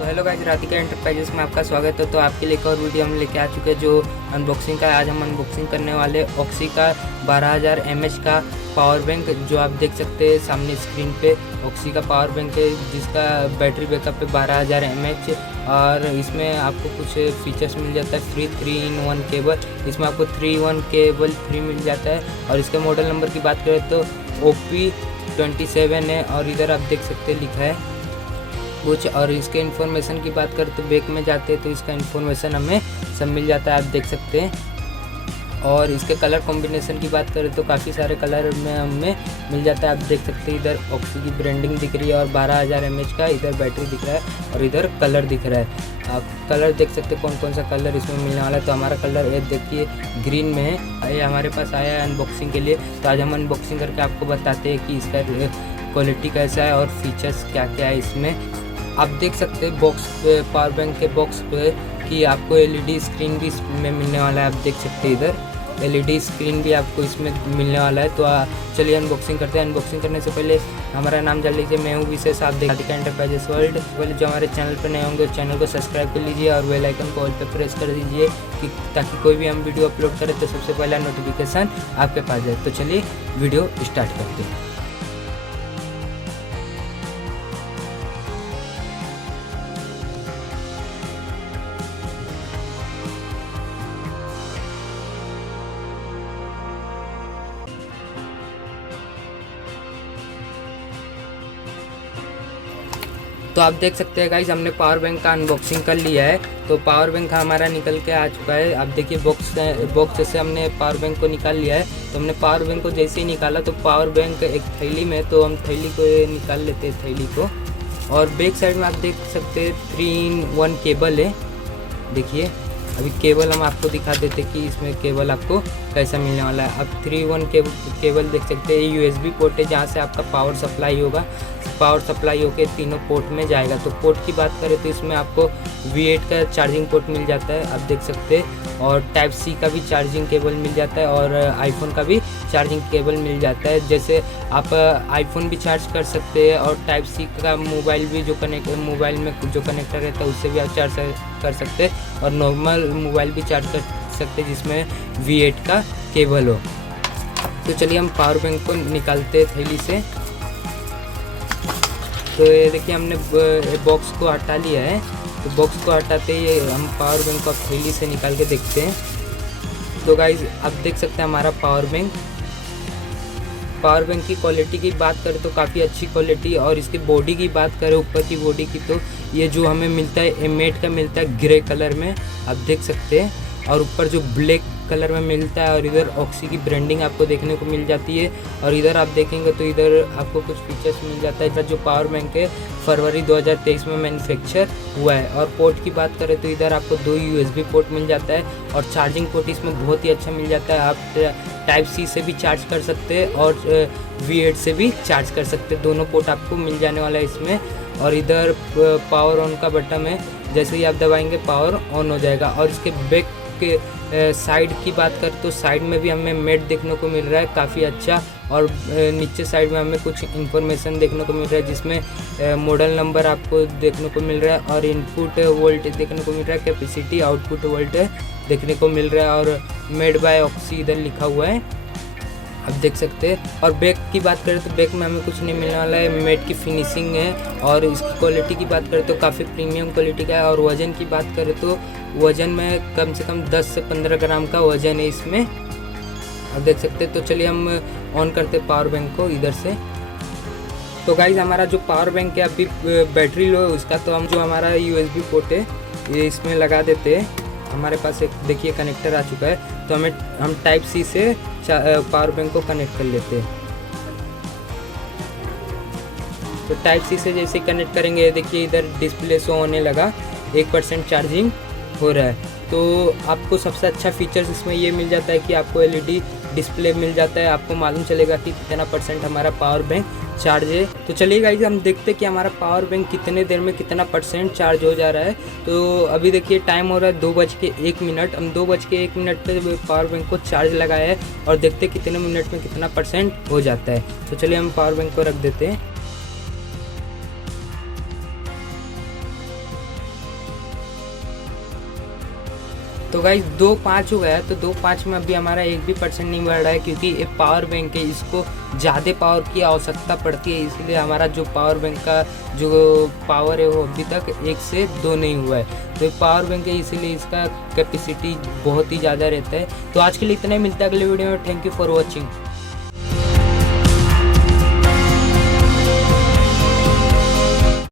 तो hello guys, Radhika enterprises में आपका स्वागत है। तो आपके लिए एक और वीडियो हम लेके आ चुके हैं जो अनबॉक्सिंग का है। आज हम अनबॉक्सिंग करने वाले ऑक्सी का 12000 mAh का पावर बैंक, जो आप देख सकते हैं सामने स्क्रीन पे। ऑक्सी का पावर बैंक है जिसका बैटरी बैकअप है 12000 mAh और इसमें आपको कुछ फीचर्स मिल जाता है फ्री 3-in-1 केबल। इसमें आपको 3-in-1 केबल फ्री मिल जाता है। और इसके मॉडल नंबर की बात करें तो OP27 है और इधर आप देख सकते हैं लिखा है कुछ। और इसके इन्फॉर्मेशन की बात करें तो बैक में जाते हैं तो इसका इन्फॉर्मेशन हमें सब मिल जाता है, आप देख सकते हैं। और इसके कलर कॉम्बिनेशन की बात करें तो काफ़ी सारे कलर में हमें मिल जाता है, आप देख सकते हैं। इधर ऑक्सी की ब्रांडिंग दिख रही है और 12000 mAh का इधर बैटरी दिख रहा है और इधर कलर दिख रहा है। आप कलर देख सकते हैं कौन कौन सा कलर इसमें मिलने वाला है। तो हमारा कलर ये देखिए ग्रीन में है, ये हमारे पास आया है अनबॉक्सिंग के लिए। तो आज हम अनबॉक्सिंग करके आपको बताते हैं कि इसका क्वालिटी कैसा है और फीचर्स क्या क्या है इसमें। आप देख सकते हैं बॉक्स पे, पावर बैंक के बॉक्स पे कि आपको LED स्क्रीन भी इसमें मिलने वाला है, आप देख सकते हैं इधर LED स्क्रीन भी आपको इसमें मिलने वाला है। तो चलिए अनबॉक्सिंग करते हैं। अनबॉक्सिंग करने से पहले हमारा नाम जान लीजिए, मैं हूँ विशेष, आप देख राधिका एंटरप्राइजेस वर्ल्ड। पहले जो हमारे चैनल पर नए होंगे चैनल को सब्सक्राइब कर लीजिए और बेल आइकन को ऑल पे प्रेस कर दीजिए कि ताकि कोई भी हम वीडियो अपलोड करें तो सबसे पहला नोटिफिकेशन आपके पास जाए। तो चलिए वीडियो स्टार्ट करते हैं। तो आप देख सकते हैं गाइस, हमने पावर बैंक का अनबॉक्सिंग कर लिया है। तो पावर बैंक हमारा निकल के आ चुका है। आप देखिए बॉक्स से हमने पावर बैंक को निकाल लिया है। तो हमने पावर बैंक को जैसे ही निकाला तो पावर बैंक एक थैली में, तो हम थैली को निकाल लेते हैं थैली को। और बैक साइड में आप देख सकते हैं 3-in-1 केबल है। देखिए अभी केबल हम आपको दिखा देते कि इसमें केबल आपको कैसा मिलने वाला है। आप 3-in-1 केबल देख सकते हैं। USB पोर्ट है जहाँ से आपका पावर सप्लाई होगा, पावर सप्लाई होकर तीनों पोर्ट में जाएगा। तो पोर्ट की बात करें तो इसमें आपको V8 का चार्जिंग पोर्ट मिल जाता है, आप देख सकते हैं। और Type-C का भी चार्जिंग केबल मिल जाता है और आईफोन का भी चार्जिंग केबल मिल जाता है। जैसे आप आईफोन भी चार्ज कर सकते हैं और Type-C का मोबाइल भी जो मोबाइल में जो कनेक्टर रहता है उससे भी आप चार्ज कर सकते हैं और नॉर्मल मोबाइल भी चार्ज कर सकते हैं जिसमें V8 का केबल हो। तो चलिए हम पावर बैंक को निकालते हैं थैली से। तो ये देखिए हमने बॉक्स को हटा लिया है। तो बॉक्स को हटाते ही हम पावर बैंक को थैली से निकाल के देखते हैं। तो गाइज आप देख सकते हैं हमारा पावर बैंक की क्वालिटी की बात करें तो काफ़ी अच्छी क्वालिटी। और इसकी बॉडी की बात करें ऊपर की बॉडी की, तो ये जो हमें मिलता है M8 का मिलता है ग्रे कलर में, आप देख सकते हैं। और ऊपर जो ब्लैक कलर में मिलता है और इधर ऑक्सी की ब्रांडिंग आपको देखने को मिल जाती है। और इधर आप देखेंगे तो इधर आपको कुछ फीचर्स मिल जाता है। इधर जो पावर बैंक है फरवरी 2023 में मैन्युफैक्चर हुआ है। और पोर्ट की बात करें तो इधर आपको 2 USB पोर्ट मिल जाता है और चार्जिंग पोर्ट इसमें बहुत ही अच्छा मिल जाता है। आप Type-C से भी चार्ज कर सकते हैं और V8 से भी चार्ज कर सकते हैं, दोनों पोर्ट आपको मिल जाने वाला है इसमें। और इधर पावर ऑन का बटन है, जैसे ही आप दबाएंगे पावर ऑन हो जाएगा। और इसके बैक के साइड की बात करें तो साइड में भी हमें मैट देखने को मिल रहा है काफ़ी अच्छा। और नीचे साइड में हमें कुछ इन्फॉर्मेशन देखने को मिल रहा है जिसमें मॉडल नंबर आपको देखने को मिल रहा है और इनपुट वोल्ट देखने को मिल रहा है, कैपेसिटी आउटपुट वोल्ट देखने को मिल रहा है और मेड बाय ऑक्सी इधर लिखा हुआ है, आप देख सकते हैं। और बैक की बात करें तो बैक में हमें कुछ नहीं मिलने वाला है, मैट की फिनिशिंग है। और इसकी क्वालिटी की बात करें तो काफ़ी प्रीमियम क्वालिटी का है। और वज़न की बात करें तो वज़न में कम से कम 10 से 15 ग्राम का वज़न है इसमें, आप देख सकते हैं। तो चलिए हम ऑन करते हैं पावर बैंक को इधर से। तो गाइज हमारा जो पावर बैंक है अभी बैटरी लो है उसका, तो हम जो हमारा USB पोर्ट है ये इसमें लगा देते हैं। हमारे पास एक देखिए कनेक्टर आ चुका है। तो हम Type-C से पावर बैंक को कनेक्ट कर लेते हैं। तो Type-C से जैसे कनेक्ट करेंगे देखिए इधर डिस्प्ले शो होने लगा, 1% चार्जिंग हो रहा है। तो आपको सबसे अच्छा फीचर्स इसमें ये मिल जाता है कि आपको LED डिस्प्ले मिल जाता है, आपको मालूम चलेगा कि कितना % हमारा पावर बैंक चार्ज है। तो चलिए गाइस हम देखते हैं कि हमारा पावर बैंक कितने देर में कितना % चार्ज हो जा रहा है। तो अभी देखिए टाइम हो रहा है 2:01। हम 2:01 पे पावर बैंक को चार्ज लगाया है और देखते हैं कितने मिनट में कितना % हो जाता है। तो चलिए हम पावर बैंक को रख देते हैं। तो गाइस 2.5 हो गया है, तो 2.5 में अभी हमारा 1% नहीं बढ़ रहा है, क्योंकि ये पावर बैंक है, इसको ज़्यादा पावर की आवश्यकता पड़ती है, इसलिए हमारा जो पावर बैंक का जो पावर है वो अभी तक 1 से 2 नहीं हुआ है। तो ये पावर बैंक है, इसीलिए इसका कैपेसिटी बहुत ही ज़्यादा रहता है। तो आज के लिए इतना ही, मिलता है अगले वीडियो में। Thank you for watching.